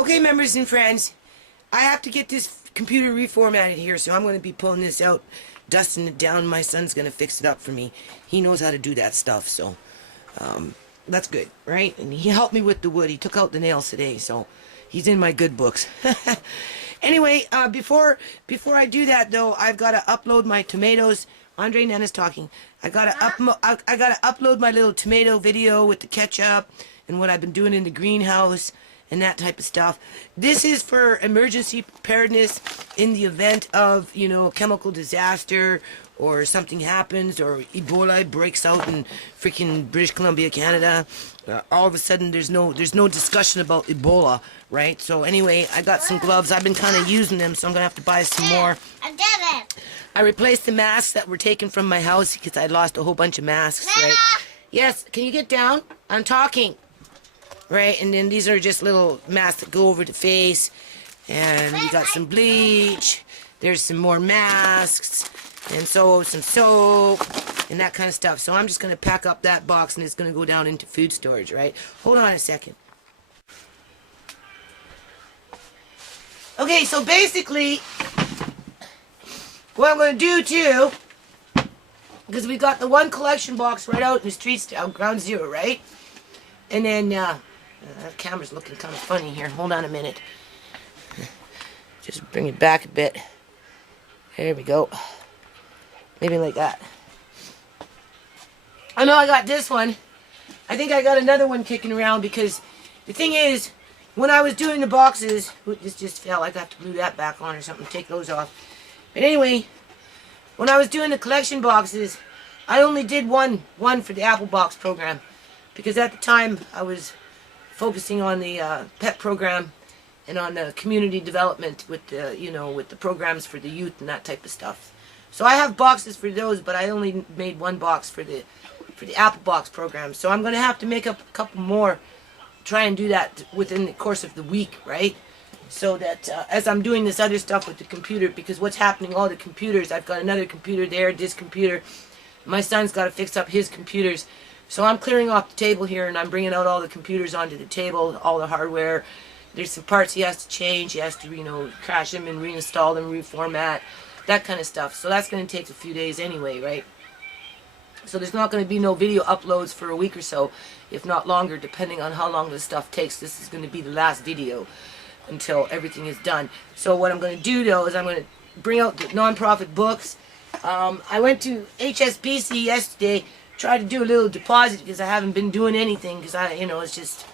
Okay, members and friends, I have to get this computer reformatted here, so I'm going to be pulling this out, dusting it down. My son's going to fix it up for me. He knows how to do that stuff, so that's good, right? And he helped me with the wood. He took out the nails today, so he's in my good books. Anyway, before I do that, though, I've got to upload my tomatoes. Andre Nana's talking. I gotta upload my little tomato video with the ketchup and what I've been doing in the greenhouse and that type of stuff. This is for emergency preparedness in the event of, you know, a chemical disaster or something happens or Ebola breaks out in freaking British Columbia, Canada. All of a sudden there's no discussion about Ebola, right? So anyway, I got some gloves. I've been kind of using them, so I'm gonna have to buy some more. I did it. I replaced the masks that were taken from my house because I lost a whole bunch of masks, right? Yes, can you get down? I'm talking. Right, and then these are just little masks that go over the face. And we got some bleach. There's some more masks. And so some soap and that kind of stuff. So I'm just going to pack up that box and it's going to go down into food storage, right? Hold on a second. Okay, so basically, what I'm going to do too, because we got the one collection box right out in the streets down ground zero, right? And then, that camera's looking kind of funny here. Hold on a minute. Just bring it back a bit. There we go. Maybe like that. I know I got this one. I think I got another one kicking around because the thing is, when I was doing the boxes, this just fell. I got to glue that back on or something. Take those off. But anyway, when I was doing the collection boxes, I only did one for the Apple Box program because at the time I was focusing on the PEP program and on the community development with the, you know, with the programs for the youth and that type of stuff. So I have boxes for those, but I only made one box for the Apple Box program. So I'm going to have to make up a couple more, try and do that within the course of the week, right? So that as I'm doing this other stuff with the computer, because what's happening, all the computers, I've got another computer there, this computer. My son's got to fix up his computers. So I'm clearing off the table here and I'm bringing out all the computers onto the table, all the hardware. There's some parts he has to change. He has to, you know, crash them and reinstall them, reformat, that kind of stuff. So that's going to take a few days anyway, right? So there's not going to be no video uploads for a week or so, if not longer, depending on how long this stuff takes. This is going to be the last video until everything is done. So what I'm going to do, though, is I'm going to bring out the nonprofit books. I went to HSBC yesterday, tried to do a little deposit because I haven't been doing anything because it's just,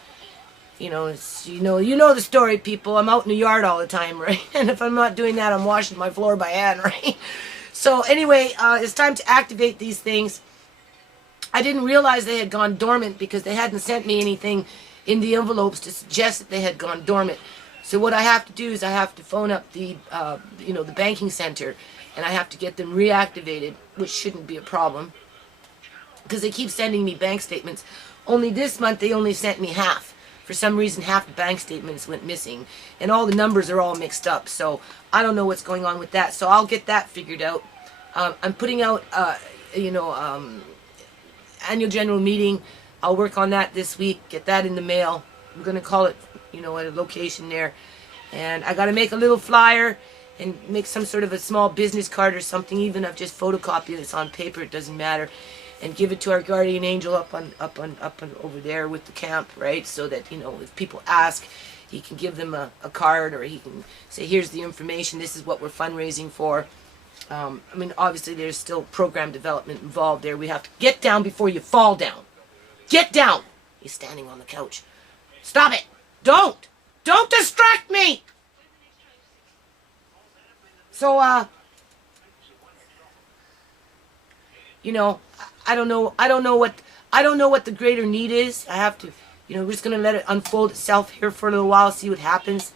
you know the story, people. I'm out in the yard all the time, right? And if I'm not doing that, I'm washing my floor by hand, right? So anyway, it's time to activate these things. I didn't realize they had gone dormant because they hadn't sent me anything in the envelopes to suggest that they had gone dormant. So what I have to do is I have to phone up the the banking center and I have to get them reactivated, which shouldn't be a problem, because they keep sending me bank statements. Only this month they only sent me half. For some reason, half the bank statements went missing, and all the numbers are all mixed up. So I don't know what's going on with that. So I'll get that figured out. I'm putting out, annual general meeting. I'll work on that this week. Get that in the mail. I'm gonna call it, at a location there, and I got to make a little flyer and make some sort of a small business card or something. Even if I've just photocopied it on paper, it doesn't matter. And give it to our guardian angel up on over there with the camp, right? So that, if people ask, he can give them a card, or he can say, here's the information, this is what we're fundraising for. Obviously there's still program development involved there. We have to get down before you fall down. Get down! He's standing on the couch. Stop it! Don't distract me! So, I don't know what the greater need is. I have to, we're just gonna let it unfold itself here for a little while, see what happens.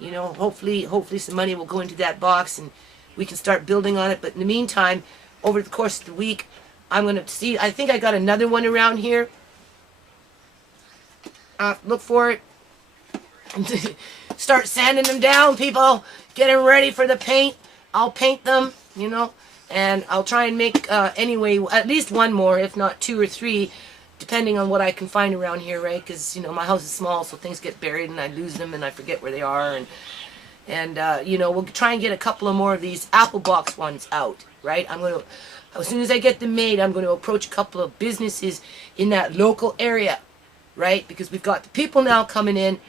Hopefully some money will go into that box and we can start building on it. But in the meantime, over the course of the week, I'm gonna see. I think I got another one around here. Look for it. Start sanding them down, people. Get them ready for the paint. I'll paint them, and I'll try and make anyway at least one more, if not 2 or 3, depending on what I can find around here, right? Because, you know, my house is small, so things get buried and I lose them and I forget where they are. And you know, we'll try and get a couple of more of these apple box ones out, right? As soon as I get them made, I'm going to approach a couple of businesses in that local area, right? Because we've got the people now coming in,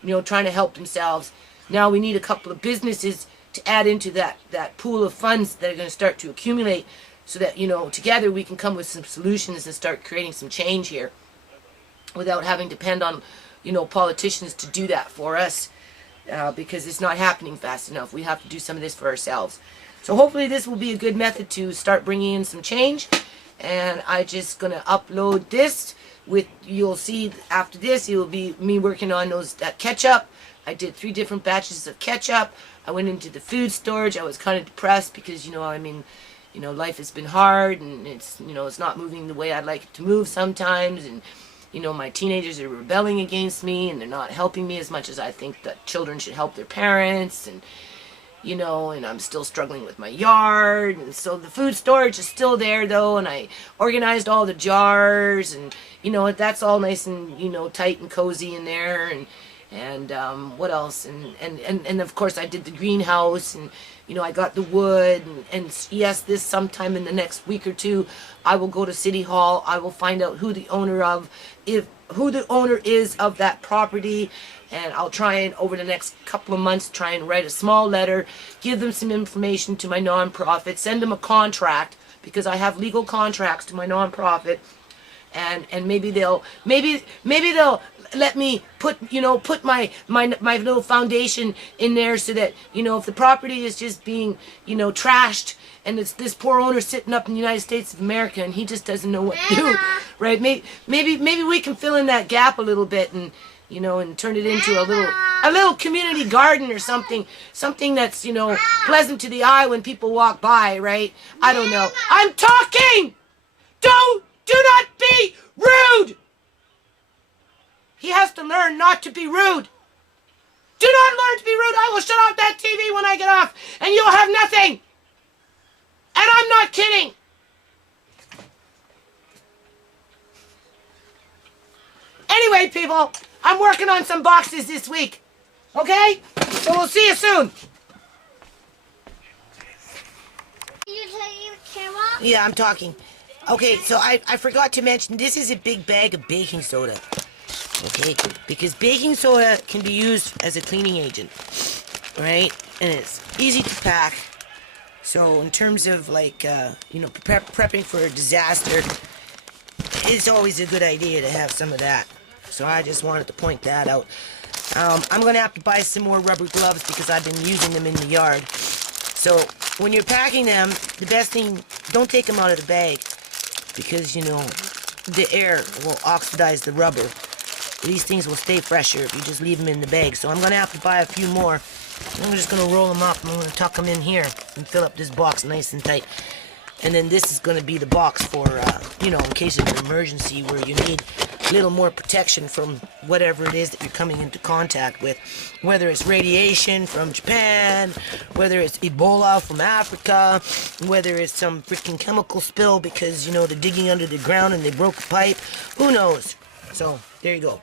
you know, trying to help themselves. Now we need a couple of businesses to add into that pool of funds that are going to start to accumulate, so that, you know, together we can come with some solutions and start creating some change here without having to depend on, you know, politicians to do that for us, because it's not happening fast enough. We have to do some of this for ourselves. So hopefully this will be a good method to start bringing in some change. And I'm just going to upload this with, you'll see after this, it will be me working on that ketchup. I did 3 different batches of ketchup. I went into the food storage. I was kind of depressed because, you know, I mean, you know, life has been hard and it's, you know, it's not moving the way I'd like it to move sometimes. And, you know, my teenagers are rebelling against me and they're not helping me as much as I think that children should help their parents. And, you know, and I'm still struggling with my yard. And so the food storage is still there though. And I organized all the jars and, you know, that's all nice and, you know, tight and cozy in there. And what else? And of course I did the greenhouse, and you know, I got the wood, and yes, this sometime in the next week or two I will go to City Hall. I will find out who the owner is of that property, and I'll try and over the next couple of months try and write a small letter, give them some information to my nonprofit, send them a contract, because I have legal contracts to my nonprofit, and maybe they'll let me put my little foundation in there, so that, you know, if the property is just being, you know, trashed, and it's this poor owner sitting up in the United States of America and he just doesn't know what to do, right? Maybe we can fill in that gap a little bit, and, you know, and turn it into a little community garden or something that's, you know, pleasant to the eye when people walk by, right? I don't know. I'm talking. Do not be rude. He has to learn not to be rude. Do not learn to be rude. I will shut off that TV when I get off, and you'll have nothing. And I'm not kidding. Anyway, people, I'm working on some boxes this week. Okay? So we'll see you soon. You turn your camera? Yeah, I'm talking. Okay, so I forgot to mention, this is a big bag of baking soda. Okay, because baking soda can be used as a cleaning agent, right? And it's easy to pack. So in terms of, like, you know, prepping for a disaster, it's always a good idea to have some of that. So I just wanted to point that out. I'm going to have to buy some more rubber gloves because I've been using them in the yard. So when you're packing them, the best thing, don't take them out of the bag, because, you know, the air will oxidize the rubber. These things will stay fresher if you just leave them in the bag. So I'm going to have to buy a few more. I'm just going to roll them up, and I'm going to tuck them in here and fill up this box nice and tight. And then this is going to be the box for, you know, in case of an emergency where you need a little more protection from whatever it is that you're coming into contact with. Whether it's radiation from Japan, whether it's Ebola from Africa, whether it's some freaking chemical spill because, you know, they're digging under the ground and they broke a pipe. Who knows? So, there you go.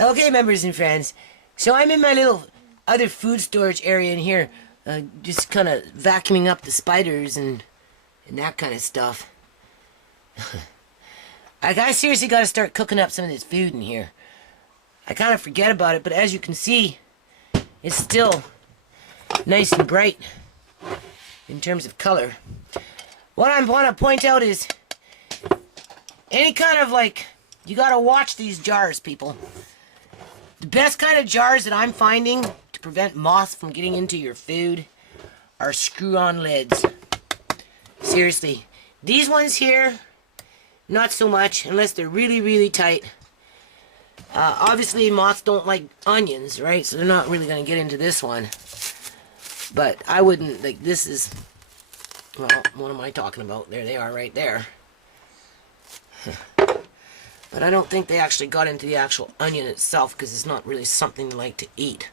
Okay, members and friends. So I'm in my little other food storage area in here. Just kind of vacuuming up the spiders and that kind of stuff. I seriously got to start cooking up some of this food in here. I kind of forget about it, but as you can see, it's still nice and bright in terms of color. What I want to point out is any kind of, like, you got to watch these jars, people. The best kind of jars that I'm finding to prevent moths from getting into your food are screw-on lids. Seriously. These ones here, not so much, unless they're really, really tight. Obviously, moths don't like onions, right? So they're not really going to get into this one. But I wouldn't, like, this is, well, what am I talking about? There they are right there. But I don't think they actually got into the actual onion itself, because it's not really something they like to eat.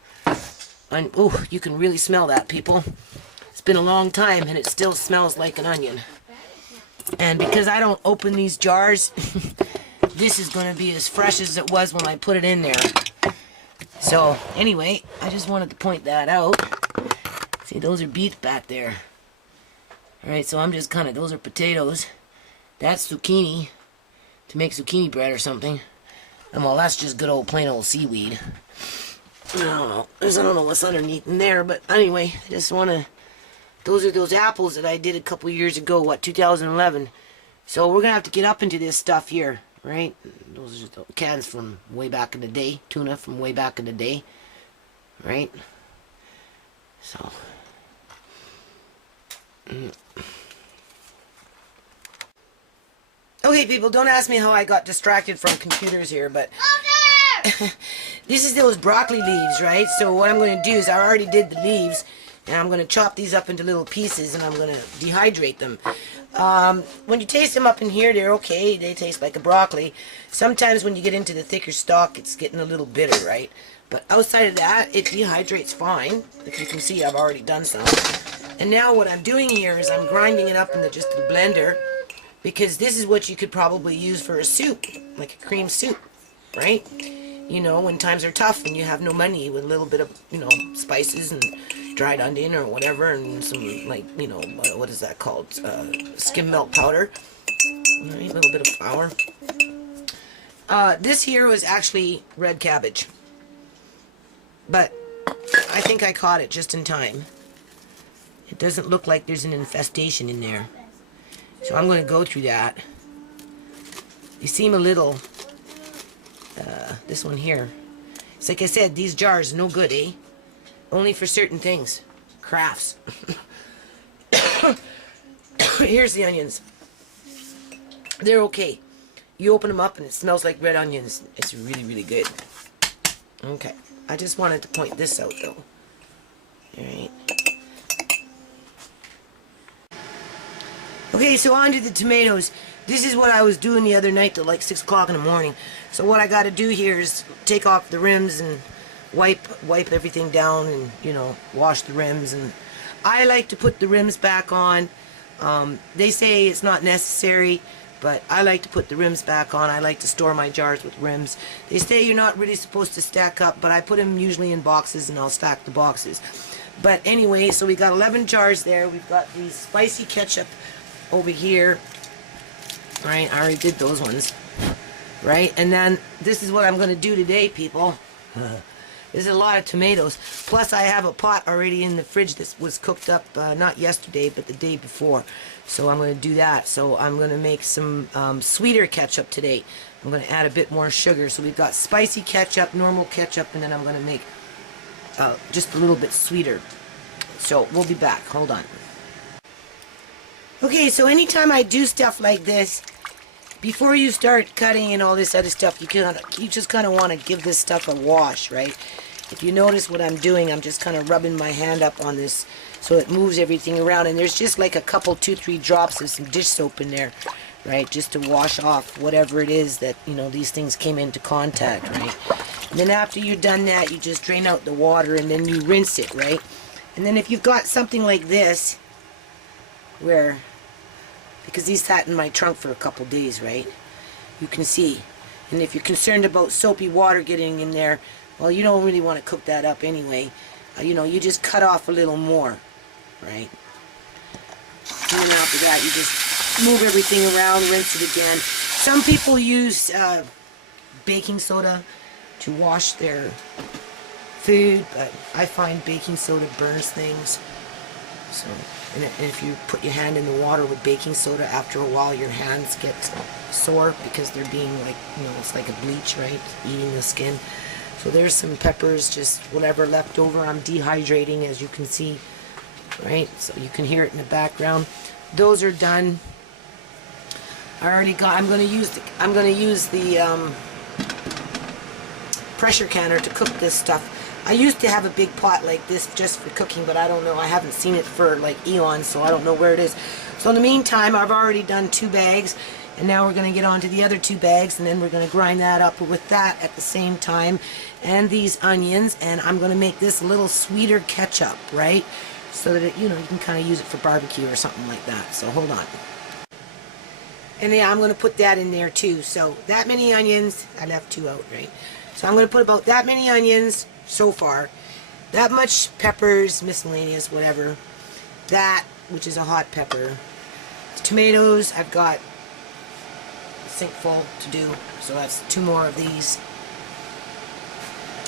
And, ooh, you can really smell that, people. It's been a long time, and it still smells like an onion. And because I don't open these jars, this is going to be as fresh as it was when I put it in there. So anyway, I just wanted to point that out. See, those are beets back there. Alright, so I'm just kind of, those are potatoes. That's zucchini, to make zucchini bread or something. And well, that's just good old plain old seaweed. I don't know what's underneath in there, but anyway, I just want to, those are those apples that I did a couple years ago, 2011. So we're going to have to get up into this stuff here, right? Those are the cans from way back in the day, tuna from way back in the day, right? So... Okay, people, don't ask me how I got distracted from computers here, but this is those broccoli leaves, right? So what I'm going to do is I already did the leaves, and I'm going to chop these up into little pieces, and I'm going to dehydrate them. When you taste them up in here, they're okay. They taste like a broccoli. Sometimes when you get into the thicker stalk, it's getting a little bitter, right? But outside of that, it dehydrates fine. Like you can see, I've already done some. And now what I'm doing here is I'm grinding it up in just the blender, because this is what you could probably use for a soup, like a cream soup, right? You know, when times are tough and you have no money, with a little bit of, you know, spices and dried onion or whatever, and some, like, you know, what is that called? Skim milk powder. Right, a little bit of flour. This here was actually red cabbage, but I think I caught it just in time. It doesn't look like there's an infestation in there. So I'm going to go through that. They seem a little, this one here. It's like I said, these jars, no good, eh? Only for certain things. Crafts. Here's the onions. They're okay. You open them up and it smells like red onions. It's really, really good. Okay. I just wanted to point this out, though. Alright. Okay, so on to the tomatoes. This is what I was doing the other night till like 6 o'clock in the morning. So what I got to do here is take off the rims and wipe everything down, and, you know, wash the rims. And I like to put the rims back on. They say it's not necessary, but I like to put the rims back on. I like to store my jars with rims. They say you're not really supposed to stack up, but I put them usually in boxes, and I'll stack the boxes. But anyway, so we got 11 jars there. We've got the spicy ketchup over here. Alright, I already did those ones. Right, and then this is what I'm going to do today, people. There's a lot of tomatoes. Plus I have a pot already in the fridge that was cooked up, not yesterday, but the day before. So I'm going to do that. So I'm going to make some sweeter ketchup today. I'm going to add a bit more sugar. So we've got spicy ketchup, normal ketchup, and then I'm going to make just a little bit sweeter. So we'll be back. Hold on. Okay, so anytime I do stuff like this, before you start cutting and all this other stuff, you just kind of want to give this stuff a wash, right? If you notice what I'm doing, I'm just kind of rubbing my hand up on this so it moves everything around. And there's just like a couple, 2-3 drops of some dish soap in there, right? Just to wash off whatever it is that, you know, these things came into contact, right? And then after you're done that, you just drain out the water and then you rinse it, right? And then if you've got something like this, where... because these sat in my trunk for a couple days, right? You can see. And if you're concerned about soapy water getting in there, well, you don't really want to cook that up anyway. You know, you just cut off a little more, right? And then after that, you just move everything around, rinse it again. Some people use baking soda to wash their food, but I find baking soda burns things. So, and if you put your hand in the water with baking soda, after a while your hands get sore because they're being, like, you know, it's like a bleach, right? Eating the skin. So there's some peppers, just whatever left over. I'm dehydrating, as you can see, right? So you can hear it in the background. Those are done. I already got. I'm going to use the pressure canner to cook this stuff. I used to have a big pot like this just for cooking, but I don't know. I haven't seen it for like eons, so I don't know where it is. So in the meantime, I've already done 2 bags, and now we're going to get on to the other 2 bags, and then we're going to grind that up with that at the same time, and these onions, and I'm going to make this a little sweeter ketchup, right? So that it, you know, you can kind of use it for barbecue or something like that. So hold on. And yeah, I'm going to put that in there too. So that many onions, I left 2 out, right? So I'm going to put about that many onions so far. That much peppers, miscellaneous, whatever. That, which is a hot pepper. Tomatoes, I've got a sink full to do. So that's 2 more of these.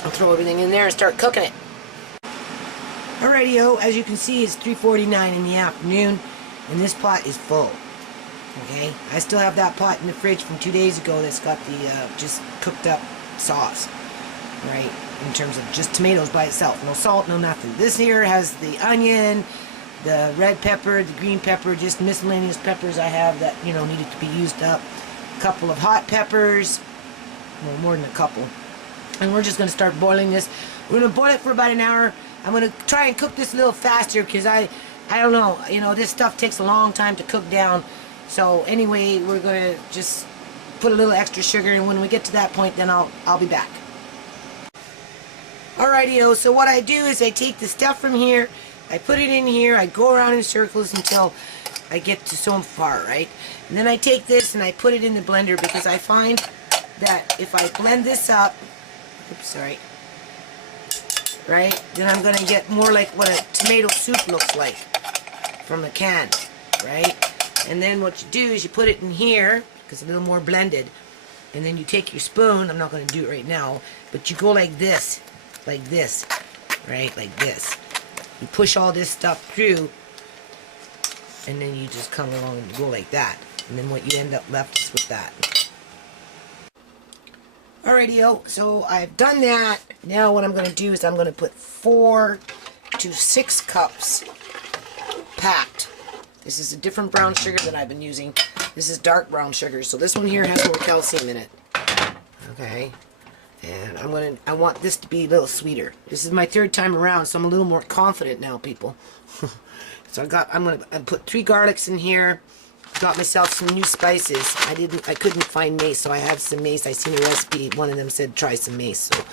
I'll throw everything in there and start cooking it. Alrighty-o, as you can see, it's 3:49 in the afternoon, and this pot is full. Okay, I still have that pot in the fridge from 2 days ago that's got the just cooked up sauce, right, in terms of just tomatoes by itself. No salt, no nothing. This here has the onion, the red pepper, the green pepper, just miscellaneous peppers I have that, you know, needed to be used up. A couple of hot peppers, well, more than a couple. And we're just going to start boiling this. We're going to boil it for about an hour. I'm going to try and cook this a little faster because I don't know, you know, this stuff takes a long time to cook down. So anyway, we're going to just put a little extra sugar, and when we get to that point, then I'll be back. Alrighty-o, so what I do is I take the stuff from here, I put it in here, I go around in circles until I get to so far, right? And then I take this and I put it in the blender because I find that if I blend this up, oops, sorry, right, then I'm going to get more like what a tomato soup looks like from a can, right? And then what you do is you put it in here, because it's a little more blended, and then you take your spoon, I'm not going to do it right now, but you go like this, right, like this. You push all this stuff through, and then you just come along and go like that. And then what you end up left is with that. Alrighty-o, so I've done that. Now what I'm going to do is I'm going to put 4 to 6 cups packed. This is a different brown sugar than I've been using. This is dark brown sugar, so this one here has more calcium in it. Okay, and I want this to be a little sweeter. This is my 3rd time around, so I'm a little more confident now, people. So I'm gonna put 3 garlics in here. Got myself some new spices. I couldn't find mace, so I have some mace. I seen a recipe. One of them said try some mace. So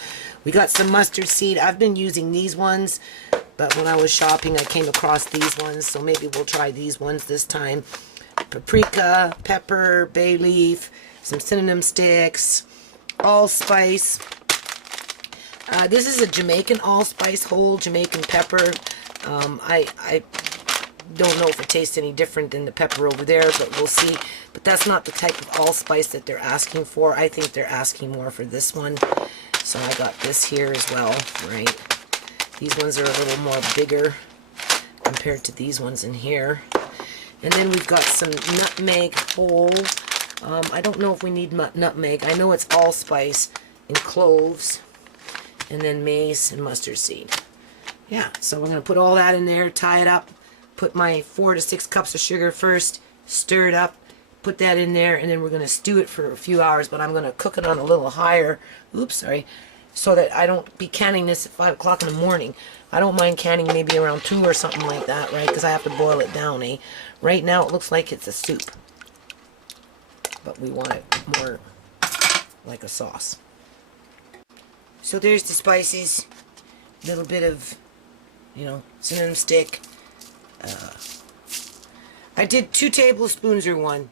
we got some mustard seed. I've been using these ones, but when I was shopping, I came across these ones. So maybe we'll try these ones this time. Paprika, pepper, bay leaf, some cinnamon sticks, allspice. This is a Jamaican allspice, whole Jamaican pepper. I don't know if it tastes any different than the pepper over there, but we'll see. But that's not the type of allspice that they're asking for. I think they're asking more for this one. So I got this here as well, right? These ones are a little more bigger compared to these ones in here. And then we've got some nutmeg whole. I don't know if we need nutmeg. I know it's allspice and cloves. And then mace and mustard seed. Yeah, so we're going to put all that in there, tie it up. Put my 4 to 6 cups of sugar first, stir it up, put that in there, and then we're going to stew it for a few hours, but I'm going to cook it on a little higher, oops, sorry, so that I don't be canning this at 5 o'clock in the morning. I don't mind canning maybe around 2 or something like that, right, because I have to boil it down, eh? Right now it looks like it's a soup, but we want it more like a sauce. So there's the spices, a little bit of, you know, cinnamon stick. I did 2 tablespoons or 1.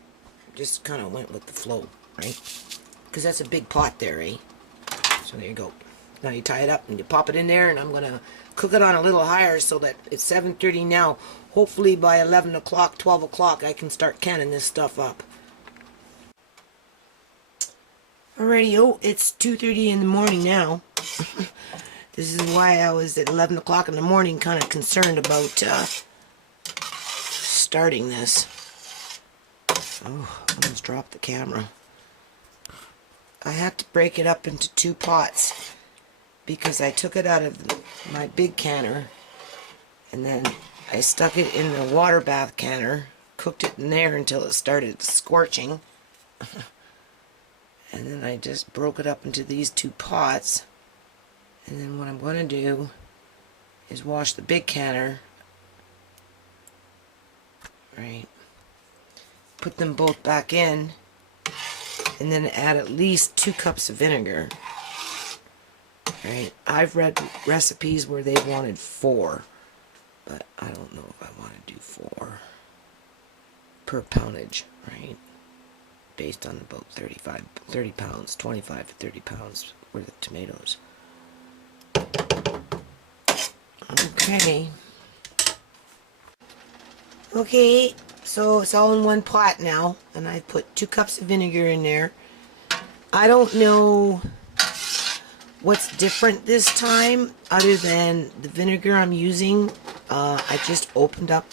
Just kind of went with the flow, right? Because that's a big pot there, eh? So there you go. Now you tie it up and you pop it in there, and I'm going to cook it on a little higher so that it's 7:30 now. Hopefully by 11 o'clock, 12 o'clock, I can start canning this stuff up. Alrighty, oh, it's 2:30 in the morning now. This is why I was at 11 o'clock in the morning kind of concerned about starting this. Oh, I almost dropped the camera. I had to break it up into 2 pots because I took it out of my big canner and then I stuck it in the water bath canner, cooked it in there until it started scorching. And then I just broke it up into these 2 pots. And then what I'm going to do is wash the big canner, right, put them both back in, and then add at least 2 cups of vinegar. Right, I've read recipes where they wanted 4, but I don't know if I want to do 4 per poundage, right? based on about 30 pounds, 25 to 30 pounds worth of tomatoes. Okay. Okay, so it's all in one pot now, and I put 2 cups of vinegar in there. I don't know what's different this time other than the vinegar I'm using. I just opened up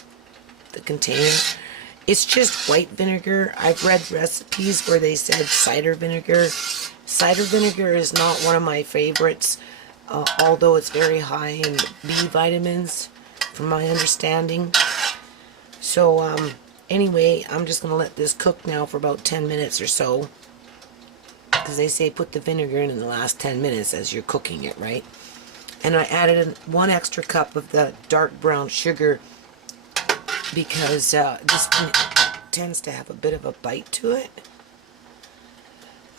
the container. It's just white vinegar. I've read recipes where they said cider vinegar. Cider vinegar is not one of my favorites, although it's very high in B vitamins, from my understanding. So, anyway, I'm just going to let this cook now for about 10 minutes or so. Because they say put the vinegar in the last 10 minutes as you're cooking it, right? And I added 1 extra cup of the dark brown sugar because this one tends to have a bit of a bite to it.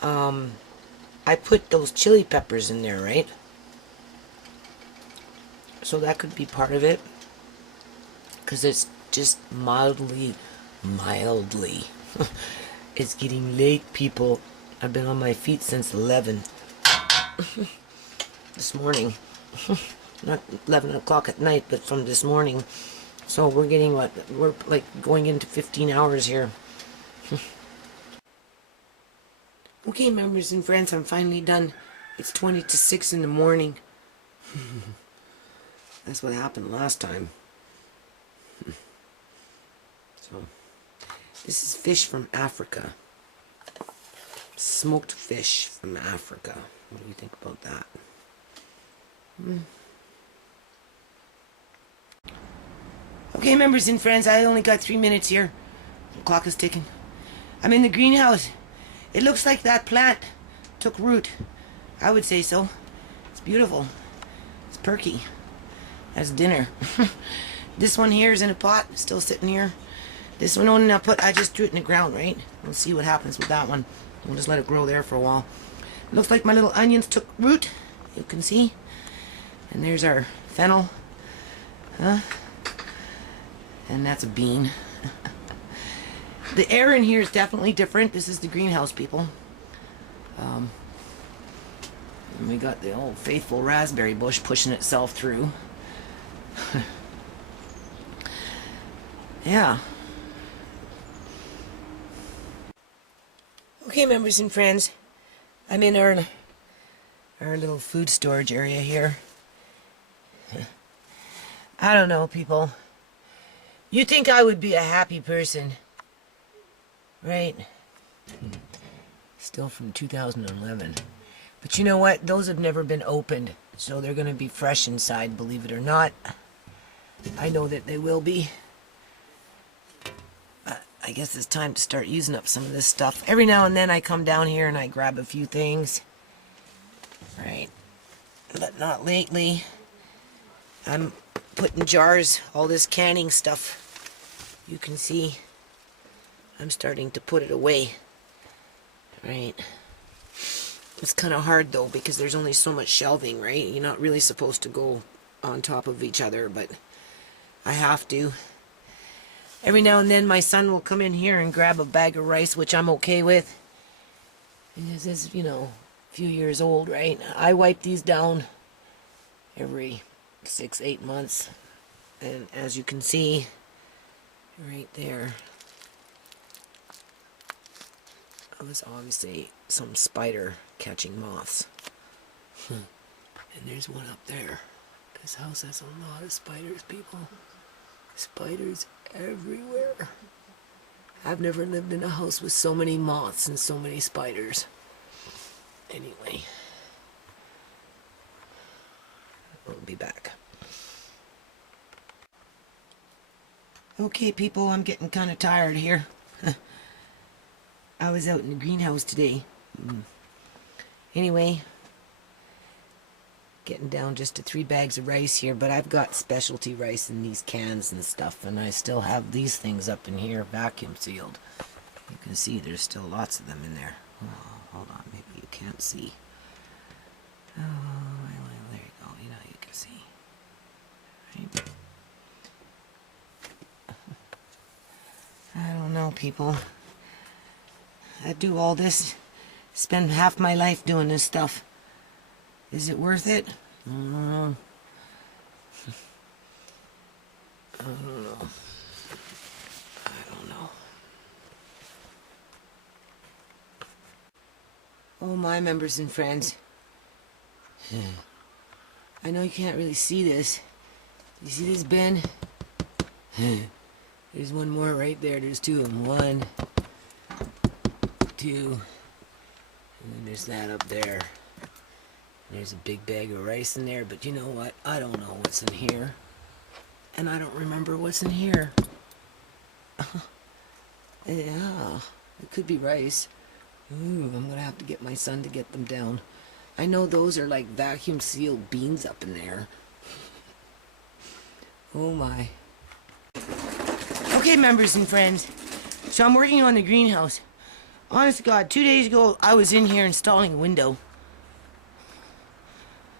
I put those chili peppers in there, right? So that could be part of it. Because it's just mildly, it's getting late, people. I've been on my feet since 11 this morning. Not 11 o'clock at night, but from this morning. So we're getting what? We're like going into 15 hours here. Okay, members and friends, I'm finally done. It's 20 to 6 in the morning. That's what happened last time. So, this is fish from Africa. Smoked fish from Africa. What do you think about that? Okay, members and friends, I only got 3 minutes here. The clock is ticking. I'm in the greenhouse. It looks like that plant took root. I would say so. It's beautiful. It's perky. That's dinner. This one here is in a pot, still sitting here. This one I just threw it in the ground, right? We'll see what happens with that one. We'll just let it grow there for a while. Looks like my little onions took root. You can see. And there's our fennel. And that's a bean. The air in here is definitely different. This is the greenhouse, people. And we got the old faithful raspberry bush pushing itself through. Yeah. Okay, members and friends, I'm in our little food storage area here. I don't know, people. You think I would be a happy person, right? Still from 2011. But you know what? Those have never been opened, so they're going to be fresh inside, believe it or not. I know that they will be. I guess it's time to start using up some of this stuff. Every now and then I come down here and I grab a few things. Right. But not lately. I'm putting jars, all this canning stuff. You can see I'm starting to put it away. Right. It's kind of hard though because there's only so much shelving, right? You're not really supposed to go on top of each other, but I have to. Every now and then my son will come in here and grab a bag of rice, which I'm okay with. And this is, you know, a few years old, right? I wipe these down every 6-8 months. And as you can see, right there, that was obviously some spider catching moths. And there's one up there. This house has a lot of spiders, people. Spiders everywhere. I've never lived in a house with so many moths and so many spiders. Anyway, I'll be back. Okay, people, I'm getting kind of tired here. I was out in the greenhouse today. Anyway, getting down just to 3 bags of rice here, but I've got specialty rice in these cans and stuff, and I still have these things up in here vacuum sealed. You can see there's still lots of them in there. Oh, hold on, maybe you can't see. Oh, well, there you go. You know, you can see. Right? I don't know, people. I do all this, spend half my life doing this stuff. Is it worth it? I don't know. I don't know. I don't know. Oh, my members and friends. I know you can't really see this. You see this bin? There's one more right there. There's two of them. One, two, and then there's that up there. There's a big bag of rice in there, but you know what? I don't know what's in here. And I don't remember what's in here. Yeah, it could be rice. Ooh, I'm gonna have to get my son to get them down. I know those are like vacuum sealed beans up in there. Oh my. Okay, members and friends. So I'm working on the greenhouse. Honest to God, 2 days ago I was in here installing a window.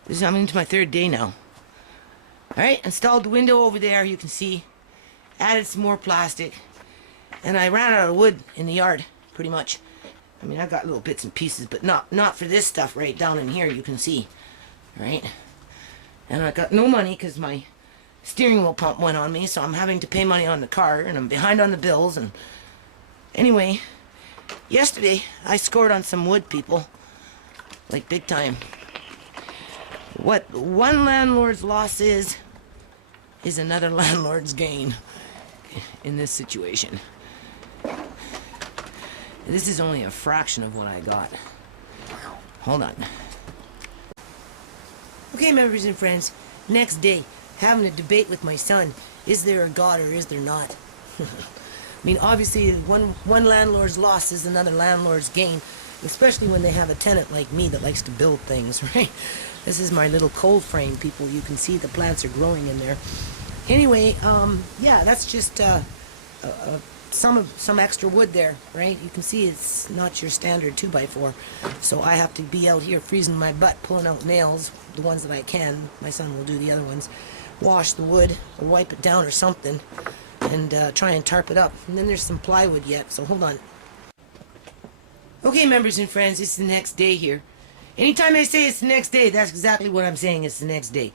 I'm into my third day now. Alright, installed the window over there, you can see. Added some more plastic. And I ran out of wood in the yard, pretty much. I mean, I got little bits and pieces, but not for this stuff right down in here, you can see. Right? And I got no money because my steering wheel pump went on me, so I'm having to pay money on the car, and I'm behind on the bills. And anyway, yesterday I scored on some wood, people. Like big time. What one landlord's loss is another landlord's gain in this situation. This is only a fraction of what I got. Hold on. Okay, members and friends, next day, having a debate with my son. Is there a God or is there not? I mean, obviously, one landlord's loss is another landlord's gain, especially when they have a tenant like me that likes to build things, right? This is my little cold frame, people. You can see the plants are growing in there. Anyway, yeah, that's just some extra wood there, right? You can see it's not your standard 2x4. So I have to be out here freezing my butt, pulling out nails, the ones that I can. My son will do the other ones. Wash the wood or wipe it down or something, and try and tarp it up. And then there's some plywood yet, so hold on. Okay, members and friends, it's the next day here. Anytime I say it's the next day, that's exactly what I'm saying. It's the next day.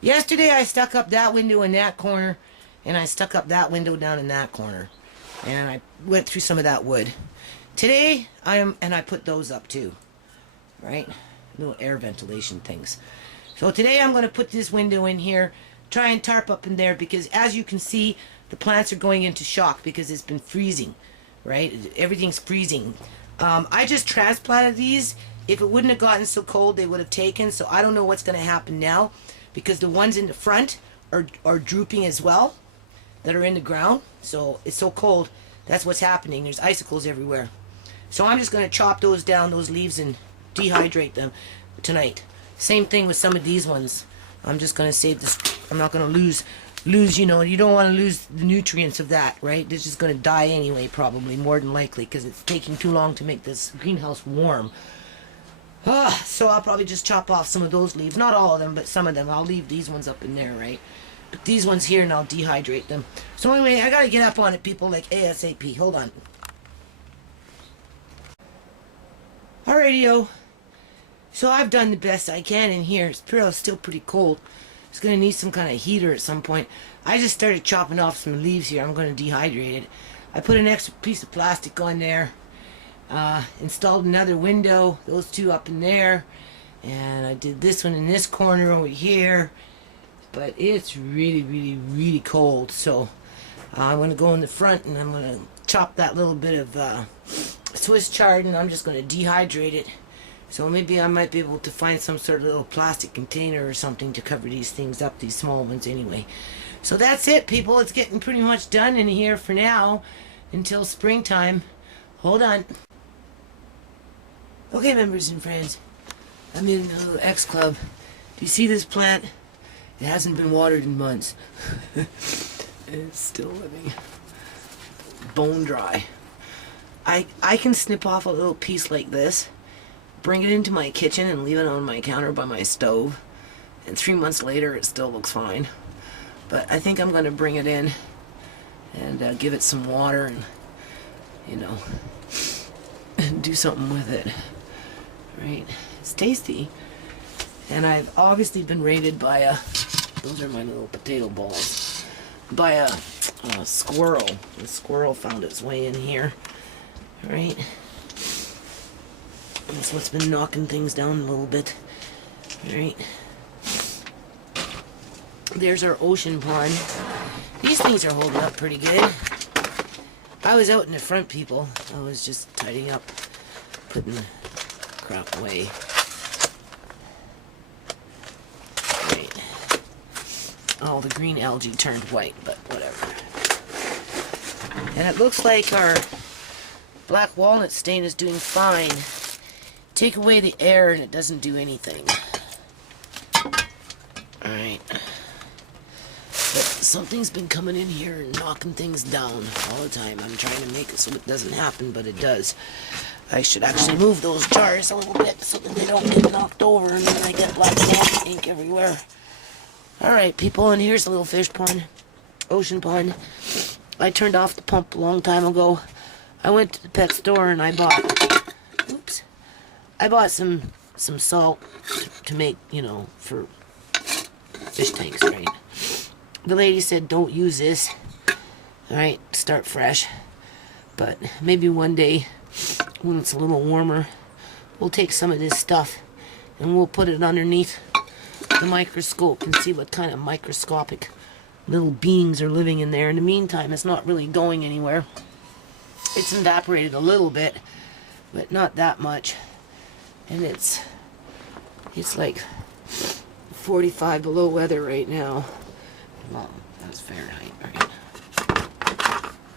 Yesterday I stuck up that window in that corner, and I stuck up that window down in that corner, and I went through some of that wood. Today I put those up too, right? Little air ventilation things. So today I'm going to put this window in here, try and tarp up in there, because as you can see, the plants are going into shock because it's been freezing, right? Everything's freezing. I just transplanted these. If it wouldn't have gotten so cold, they would have taken. So I don't know what's going to happen now, because the ones in the front are drooping as well, that are in the ground. So it's so cold. That's what's happening. There's icicles everywhere. So I'm just going to chop those down, those leaves, and dehydrate them tonight. Same thing with some of these ones. I'm just going to save this. I'm not going to lose, you know, you don't want to lose the nutrients of that, right? They're just going to die anyway, probably, more than likely, because it's taking too long to make this greenhouse warm. So I'll probably just chop off some of those leaves. Not all of them, but some of them. I'll leave these ones up in there, right? But these ones here, and I'll dehydrate them. So anyway, I got to get up on it, people, like ASAP. Hold on. Alrighty-o. So I've done the best I can in here. It's still pretty cold. It's going to need some kind of heater at some point. I just started chopping off some leaves here. I'm going to dehydrate it. I put an extra piece of plastic on there. Installed another window. Those two up in there. And I did this one in this corner over here. But it's really, really, really cold. So I'm going to go in the front and I'm going to chop that little bit of Swiss chard, and I'm just going to dehydrate it. So maybe I might be able to find some sort of little plastic container or something to cover these things up, these small ones anyway. So that's it, people. It's getting pretty much done in here for now until springtime. Hold on. Okay, members and friends. I'm in the little X Club. Do you see this plant? It hasn't been watered in months. It's still living. Bone dry. I can snip off a little piece like this, bring it into my kitchen and leave it on my counter by my stove, and 3 months later it still looks fine. But I think I'm going to bring it in and give it some water and, you know, do something with it. Right? It's tasty. And I've obviously been raided by a, those are my little potato balls, by a squirrel. The squirrel found its way in here. Right? That's what's been knocking things down a little bit. Right? There's our ocean pond. These things are holding up pretty good. I was out in the front, people. I was just tidying up, putting the crap away. Right. Oh, the green algae turned white, but whatever. And it looks like our black walnut stain is doing fine. Take away the air and it doesn't do anything. Alright. But something's been coming in here and knocking things down all the time. I'm trying to make it so it doesn't happen, but it does. I should actually move those jars a little bit so that they don't get knocked over and then I get black ink everywhere. Alright, people, and here's a little fish pond. Ocean pond. I turned off the pump a long time ago. I went to the pet store and I bought... Oops. I bought some salt to make, you know, for fish tanks, right? The lady said don't use this. Alright, start fresh. But maybe one day, when it's a little warmer, we'll take some of this stuff and we'll put it underneath the microscope and see what kind of microscopic little beings are living in there. In the meantime, it's not really going anywhere. It's evaporated a little bit, but not that much. And it's like 45 below weather right now. Well, that's Fahrenheit, right?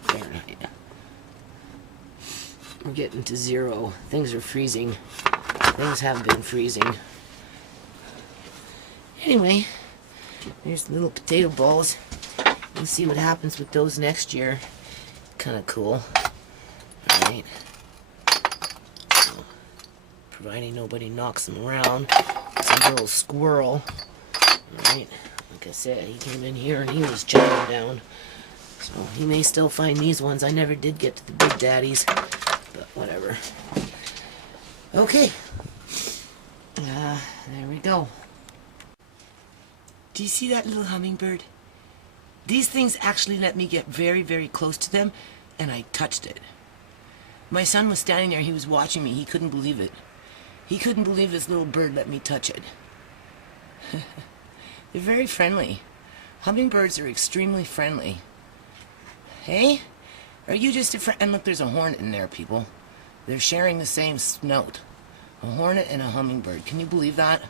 Fahrenheit. We're getting to 0. Things are freezing. Things have been freezing. Anyway, there's the little potato balls. We'll see what happens with those next year. Kind of cool. Alright. So, providing nobody knocks them around. It's a little squirrel. Alright. Like I said, he came in here and he was chowing down. So he may still find these ones. I never did get to the big daddies. But whatever. Okay. There we go. Do you see that little hummingbird? These things actually let me get very, very close to them, and I touched it. My son was standing there, he was watching me, he couldn't believe it. He couldn't believe this little bird let me touch it. They're very friendly. Hummingbirds are extremely friendly. Hey? Are you just a friend? And look, there's a hornet in there, people. They're sharing the same snout. A hornet and a hummingbird. Can you believe that?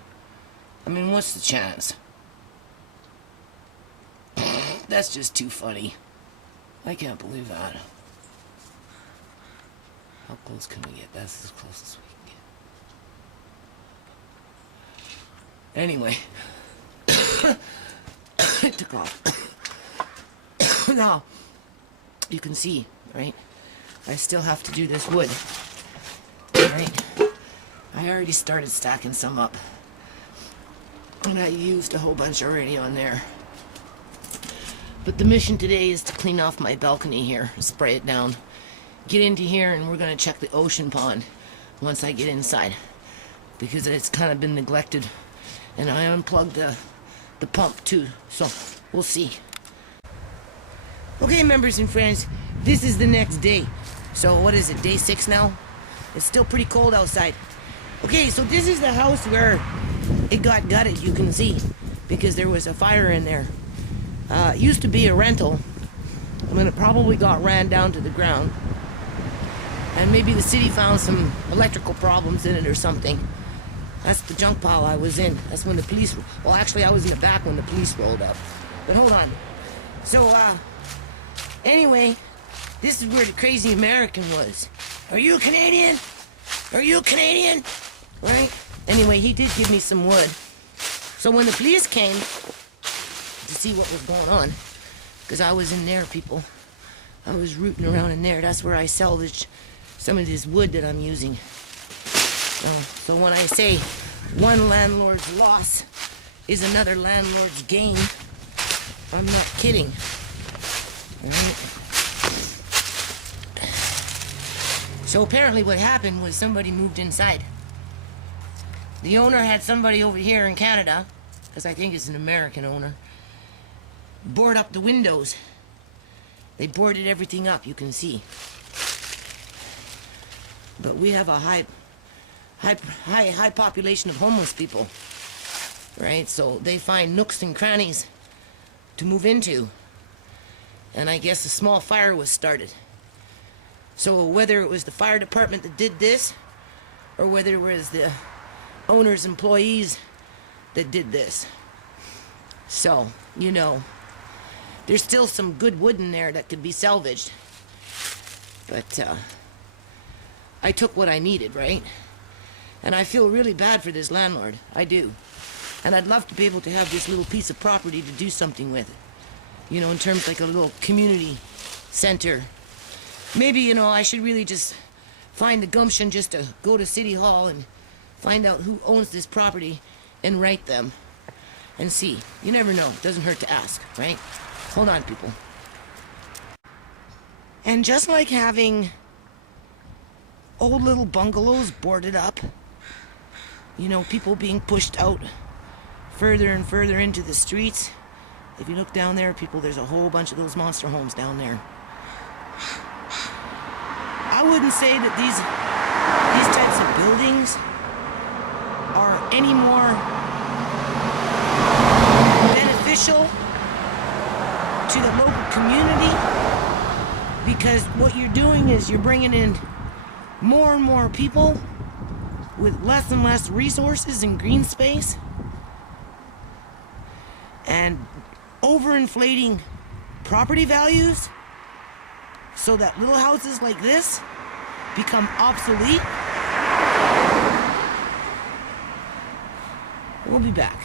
I mean, what's the chance? That's just too funny. I can't believe that. How close can we get? That's as close as we can get. Anyway. It took off. Now, you can see, right? I still have to do this wood. Right? I already started stacking some up. And I used a whole bunch already on there. But the mission today is to clean off my balcony here, spray it down, get into here, and we're going to check the ocean pond once I get inside, because it's kind of been neglected, and I unplugged the pump too, so we'll see. Okay, members and friends, this is the next day. So what is it, day 6 now? It's still pretty cold outside. Okay, so this is the house where it got gutted, you can see, because there was a fire in there. It used to be a rental, and then it probably got ran down to the ground. And maybe the city found some electrical problems in it or something. That's the junk pile I was in. That's when the police... Well, actually, I was in the back when the police rolled up. But hold on. So, anyway, this is where the crazy American was. Are you a Canadian? Are you a Canadian? Right? Anyway, he did give me some wood. So when the police came to see what was going on, because I was in there, people. I was rooting around in there. That's where I salvaged some of this wood that I'm using. So when I say one landlord's loss is another landlord's gain, I'm not kidding. All right? So apparently what happened was somebody moved inside. The owner had somebody over here in Canada, because I think it's an American owner, board up the windows. They boarded everything up, you can see. But we have a high population of homeless people, right? So they find nooks and crannies to move into. And I guess a small fire was started. So whether it was the fire department that did this, or whether it was the owner's employees that did this. So, you know, there's still some good wood in there that could be salvaged. But I took what I needed, right? And I feel really bad for this landlord. I do. And I'd love to be able to have this little piece of property to do something with. You know, in terms like a little community center. Maybe, you know, I should really just find the gumption just to go to City Hall and find out who owns this property and write them and see. You never know. It doesn't hurt to ask, right? Hold on, people. And just like having old little bungalows boarded up, you know, people being pushed out further and further into the streets. If you look down there, people, there's a whole bunch of those monster homes down there. I wouldn't say that these types of buildings are any more beneficial to the local community, because what you're doing is you're bringing in more and more people with less and less resources and green space, and overinflating property values so that little houses like this become obsolete. We'll be back.